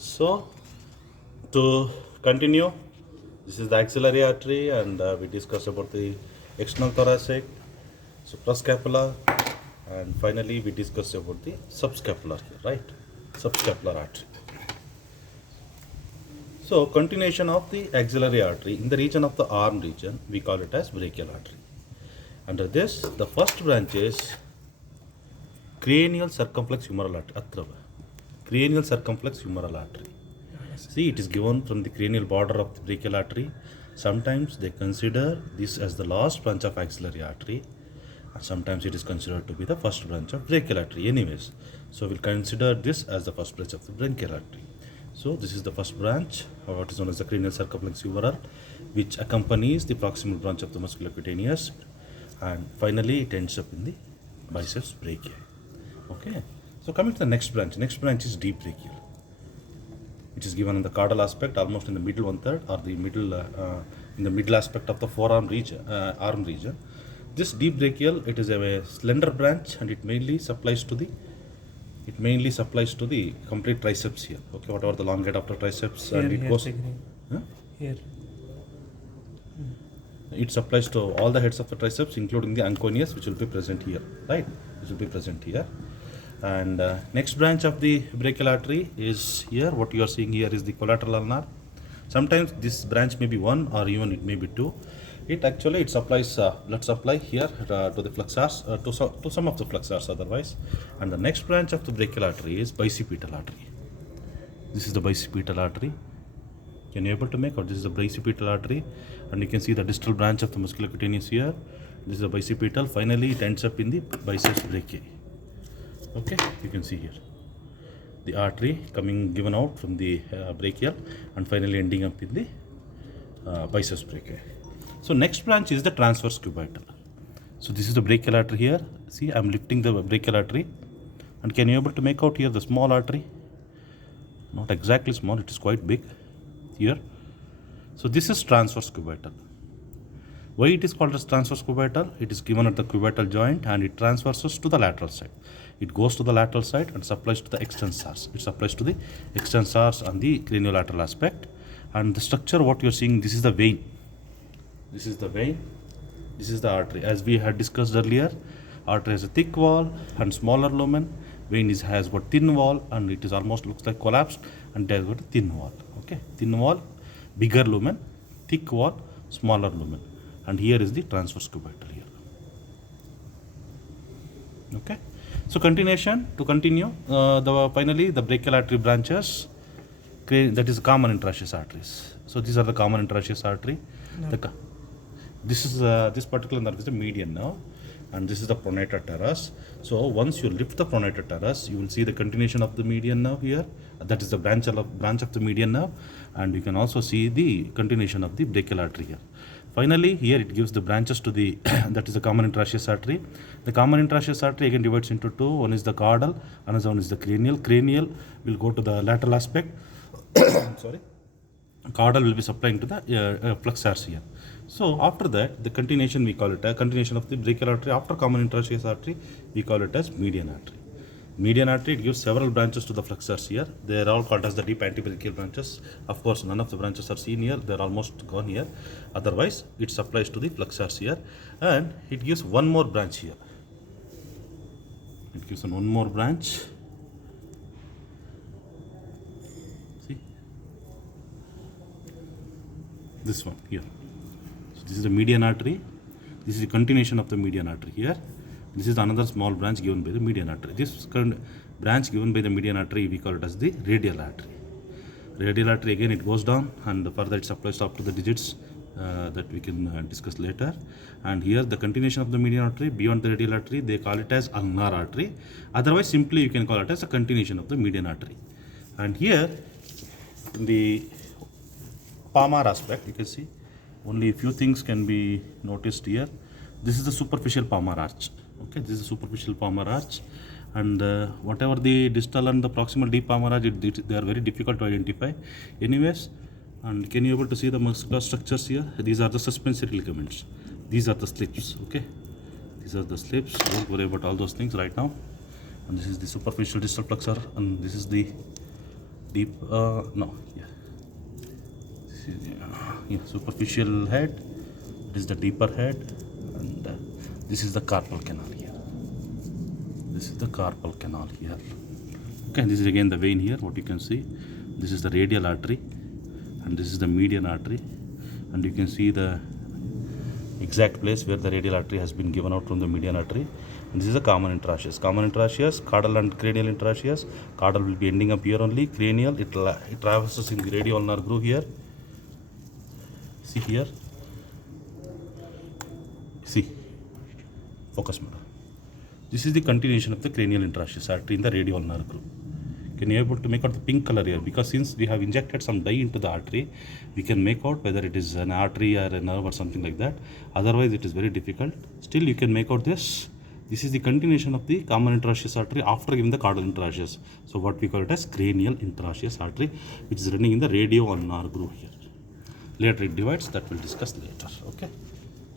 So, to continue, this is the axillary artery, and we discussed about the external thoracic, suprascapular, and finally we discussed about the subscapular here, right? Subscapular artery. So, continuation of the axillary artery in the region of the arm region, we call it as brachial artery. Under this, the first branch is cranial circumflex humeral artery. Cranial circumflex humeral artery. See, it is given from the cranial border of the brachial artery. Sometimes they consider this as the last branch of axillary artery, and sometimes it is considered to be the first branch of brachial artery. Anyways, so we'll consider this as the first branch of the brachial artery. So this is the first branch, or what is known as the cranial circumflex humeral, which accompanies the proximal branch of the musculocutaneous, and finally it ends up in the biceps brachii. Okay. So coming to the next branch is deep brachial. It is given in the caudal aspect, almost in the middle one third, or the middle in the middle aspect of the forearm region, arm region. This deep brachial, it is a slender branch, and it mainly supplies to the complete triceps here. Okay, whatever the long head of the triceps, here, and it goes here. It supplies to all the heads of the triceps, including the anconeus, which will be present here, right? Which will be present here. And next branch of the brachial artery is here. What you are seeing here is the collateral ulnar. Sometimes this branch may be one, or even it may be two. It supplies blood supply here to the flexors, to some of the flexors otherwise. And the next branch of the brachial artery is bicipital artery. This is the bicipital artery. Can you able to make out? This is the bicipital artery, and you can see the distal branch of the musculocutaneous here. This is the bicipital. Finally, it ends up in the biceps brachii. Okay, you can see here the artery given out from the brachial, and finally ending up in the biceps brachii. So next branch is the transverse cubital. So this is the brachial artery here. See, I am lifting the brachial artery, and can you able to make out here the small artery? Not exactly small, it is quite big here. So this is transverse cubital. Why it is called as transverse cubital? It is given at the cubital joint, and it transverses to the lateral side. It goes to the lateral side and supplies to the extensors. It supplies to the extensors on the craniolateral aspect. And the structure, what you are seeing, this is the vein. This is the vein. This is the artery. As we had discussed earlier, artery has a thick wall and smaller lumen. Vein has got thin wall, and it is almost looks like collapsed, and it has got a thin wall. Okay, thin wall, bigger lumen, thick wall, smaller lumen. And here is the transverse cubital here. Okay. So to continue, finally the brachial artery branches, that is common interosseous arteries. So these are the common interosseous artery. No. This particular nerve is the median nerve, and this is the pronator teres. So once you lift the pronator teres, you will see the continuation of the median nerve here. That is the branch of the median nerve, and you can also see the continuation of the brachial artery here. Finally, here it gives the branches to the that is the common interosseous artery. The common interosseous artery again divides into two. One is the caudal, another one is the cranial. Cranial will go to the lateral aspect. Sorry. Caudal will be supplying to the flexors here. So after that, the continuation, we call it a continuation of the brachial artery. After common interosseous artery, we call it as median artery. Median artery, it gives several branches to the flexors here. They are all called as the deep antebrachial branches. Of course, none of the branches are seen here. They are almost gone here. Otherwise, it supplies to the flexors here, and it gives one more branch here. It gives one more branch. See, this one here. So this is the median artery. This is the continuation of the median artery here. This is another small branch given by the median artery. This current branch given by the median artery, we call it as the radial artery. Radial artery, again, it goes down, and further it supplies up to the digits that we can discuss later. And here the continuation of the median artery beyond the radial artery, they call it as ulnar artery. Otherwise, simply you can call it as a continuation of the median artery. And here in the palmar aspect, you can see only a few things can be noticed here. This is the superficial palmar arch. Okay, this is a superficial palmar arch, and whatever the distal and the proximal deep palmar arch, they are very difficult to identify. Anyways, and can you able to see the muscular structures here? These are the suspensory ligaments. These are the slips. Okay, these are the slips. Don't worry about all those things right now. And this is the superficial distal flexor, and this is the deep, no, yeah. Yeah, superficial head. This is the deeper head, and this is the carpal canal here. This is the carpal canal here. Okay, this is again the vein here. What you can see, this is the radial artery, and this is the median artery, and you can see the exact place where the radial artery has been given out from the median artery. And this is a common interosseous. Common interosseous, caudal and cranial interosseous. Caudal will be ending up here only. Cranial, it traverses in the radioulnar groove here. See here. See. Focus, madam. This is the continuation of the cranial interosseous artery in the radioulnar groove. Can you able to make out the pink color here? Because since we have injected some dye into the artery, we can make out whether it is an artery or a nerve or something like that. Otherwise, it is very difficult. Still, you can make out this. This is the continuation of the common interosseous artery after giving the caudal interosseous. So, what we call it as cranial interosseous artery, which is running in the radioulnar groove here. Later it divides, that we'll discuss later. Okay.